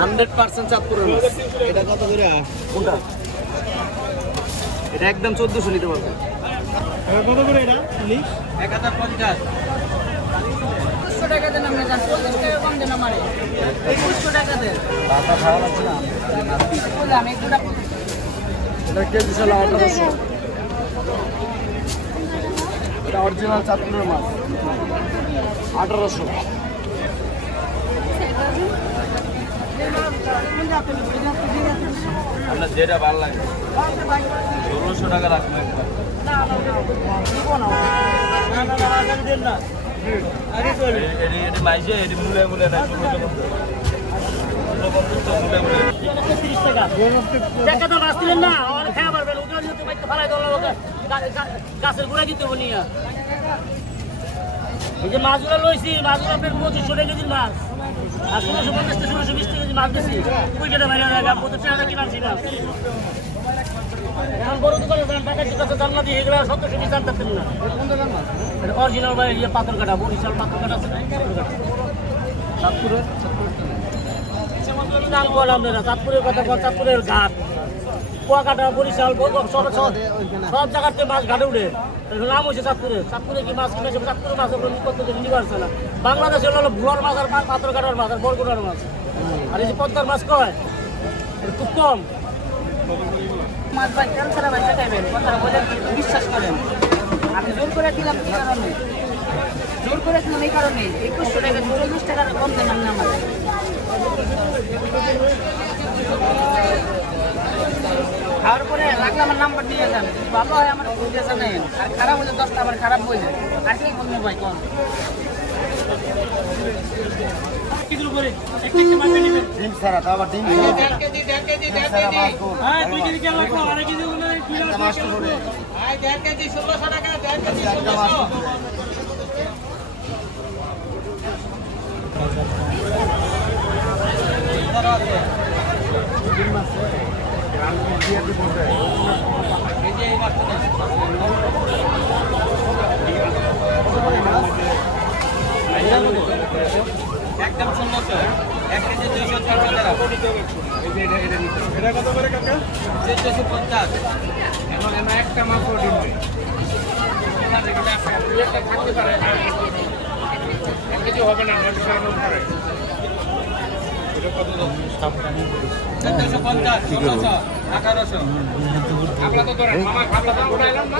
Hundred percent চাঁদপুরের মাছ। এটা কত করে? কোনটা? এটা একদম চোদ্দোশো নিতে পারবেন এটা কত করে এটা? ইলিশ এক হাজার পঞ্চাশ। টাকা দেন আমরা যান পঞ্চাশ টাকা কম দেন আমারে। একুশশো টাকা দেন। টাকা লাগছে না? এটা কেজি ছিল আঠারোশো। এটা অরিজিনাল চাঁদপুরের মাছ। আঠারোশো। আপনার যেটা ভালো লাগে। ষোলোশো টাকা রাখব একবার। গাছের দিতে যে লইছি, মাছগুলো আপনার পঁচিশশো টাকা কেজির মাছ। আর ষোলোশো পঞ্চাশ থেকে ষোলোশো বিশ কেজি মাছ দিছি ওই কেটে বাইরে পঁচিশ টাকা কিনা আনছি মাছ এখন বড় দোকানে যান টাকা কাছে জানলা দিয়ে এগুলো সত্তরশো বিশ দাম থাকতেন না। এটা অরিজিনাল ভাই ইয়ে পাথর কাটা বরিশাল পাথর কাটা আছে চাঁদপুরের? নাম করলাম না চাঁদপুরের কথা বল চাঁদপুরের ঘাট। কুয়াকাটা বরিশাল সব সব জায়গাতে মাছ ঘাটে উঠে। নাম হয়েছে চাঁদপুরের চাঁদপুরে কি মাছ কিনেছে? চাঁদপুরের মাছ ওগুলো করতে নিতে পারছে না। বাংলাদেশে হলো ভুয়ার মাছ আর পাথর কাটার মাছ আর বরগুনার মাছ। আর এই যে পদ্মার মাছ কয়? এটা খুব কম। মাছ ভাই, কেন তারা ভাই? দেখাইবেন কথাটা বলে বিশ্বাস করেন। আমি জোর করে দিলাম কি কারণে। জোর করে দিলাম এই কারণে। একুশশো টাকা চল্লিশ টাকার কম দেন আপনি আমার। খাওয়ার পরে রাখলে আমার নাম্বার দিয়ে যান ভালো হয় আমার বুঝে জানেন। আর খারাপ হলে দশটা আবার খারাপ বই যায়। আর কি বলব কোন? কিছুর উপরে। একটা মাছ নেবেন। ডিম ছাড়া তো আবার ডিম হ্যাঁ দুই কেজি কেন আড়াই কেজি হলে। একদম ষোলোশো এক কেজি দুইশো ছশো টাকা। এটা কত করে কাকা? চোদ্দোশো পঞ্চাশ। এখন এমন একটা মাত্র ডিম নেই। চোদ্দোশো পঞ্চাশ ষোলোশো আঠারোশো। আপনার তো ধরেন মামা আপনার তো উঠাইলাম না?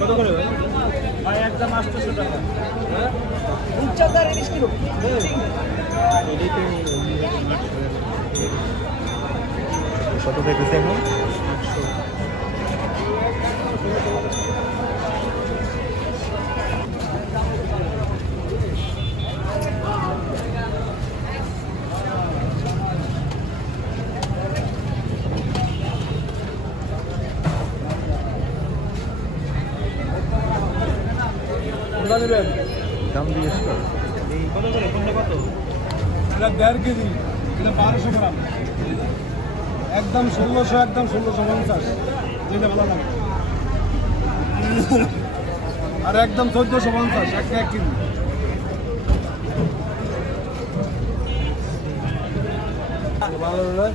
কত করে ভাই ভাই একদম আটশোশো টাকা কত দেখেছে এখন দাম জিজ্ঞেস কর? এটা দেড় কেজি। এটা বারোশো গ্রাম। একদম ষোলোশো একদম ষোলোশো পঞ্চাশ। যেটা ভালো লাগে। আর একদম চোদ্দোশো পঞ্চাশ একটা এক কেজি। ভালো নয়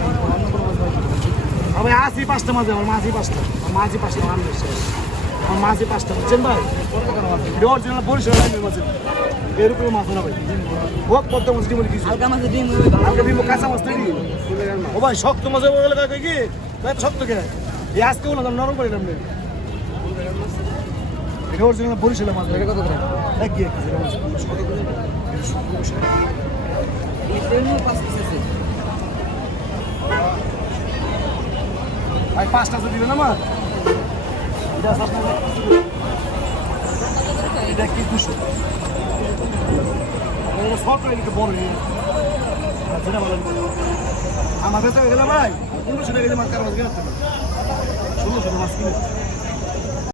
আমি আসি পাঁচটা মাঝে আমার মাঝি পাঁচটা আমার মাঝি পাঁচটা আমার আমার মাঝি পাঁচটা বুঝছেন ভাই? এটা অরিজিনাল বরিশাল লাইনের মাছ এর উপরে মাছ না ভাই ও কত মাছ ডিম কিছু। হালকা মাছের ডিম হালকা ডিম কাঁচা মাছ তৈরি। ও ভাই শক্ত মাছ বলে কাকে কি? এত শক্ত কে? এই আজকে বললাম নরম করে রে এটা অরিজিনাল বরিশালের মাছ এটা কত করে? এক কি মাছ। কত করে ভাই, পাঁচটা তো দিবেন আমার। এটা কি দুশো? বড় আমার কাছে গেলে, ভাই, পনেরোশো টাকা দিয়ে মাছ কারও কিনে ষোলোশো মাছ কিনে।